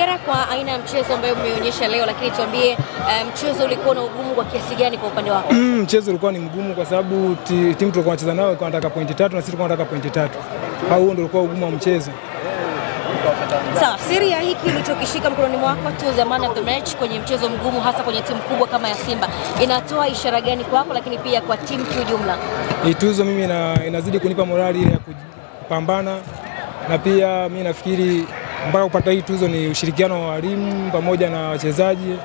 Hongera kwa aina ya mchezo ambayo umeonyesha leo, lakini tuambie mchezo ulikuwa na ugumu kwa kiasi gani kwa upande wako? Mchezo ulikuwa ni mgumu kwa sababu timu tulikuwa tunacheza nayo ilikuwa inataka pointi 3 na sisi tulikuwa tunataka pointi 3. Hao ndio ulikuwa ugumu wa mchezo. Sawa, siri ya hiki ulichokishika mkononi mwako tu the man of the match kwenye mchezo mgumu, hasa kwenye timu kubwa kama ya Simba, inatoa ishara gani kwako, lakini pia kwa timu kwa ujumla? Hii tuzo mimi inazidi kunipa morali ile ya kupambana, na pia mimi nafikiri mpaka kupata hii tuzo ni ushirikiano wa walimu pamoja na wachezaji.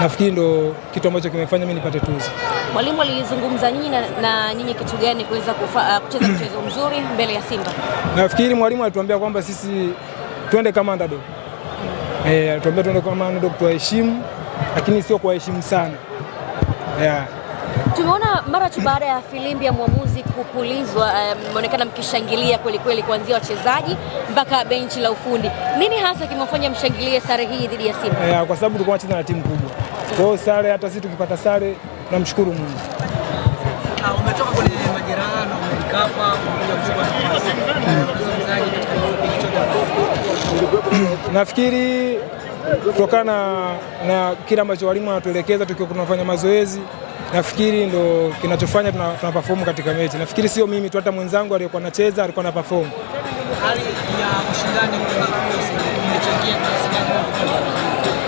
Nafikiri ndo kitu ambacho kimefanya mimi nipate tuzo. Mwalimu alizungumza nyinyi na nyinyi kitu gani kuweza kucheza mchezo mzuri mbele ya Simba? Nafikiri mwalimu alituambia kwamba sisi twende kama underdog. Alituambia twende kama underdog, tuwaheshimu lakini sio kuwaheshimu sana. Tumeona mara tu baada ya filimbi ya mwamuzi kupulizwa, mmeonekana mkishangilia kweli kweli, kuanzia wachezaji mpaka benchi la ufundi. Nini hasa kimefanya mshangilie sare hii dhidi ya Simba? Kwa sababu tulikuwa tunacheza na timu kubwa. Kwa hiyo sare, hata sisi tukipata sare tunamshukuru Mungu. Umetoka kwenye majeraha na umekapa kuchukua nafasi. Nafikiri kutokana na kile ambacho walimu wanatuelekeza tukiwa tunafanya mazoezi, nafikiri ndo kinachofanya tuna perform katika mechi. Nafikiri sio mimi tu, hata mwenzangu aliyokuwa anacheza alikuwa na perform. Hali ya ushindani imechangia kiasi gani?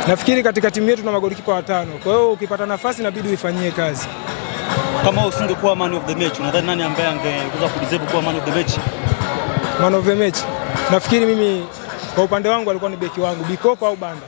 Nafikiri katika timu yetu tuna magolikipa 5. Kwa hiyo ukipata nafasi inabidi uifanyie kazi. Kama usingekuwa man of the match, unadhani nani ambaye angeweza kudeserve kuwa man of the match? Man of the match. Nafikiri mimi kwa upande wangu alikuwa ni beki wangu Bikoko au Banda.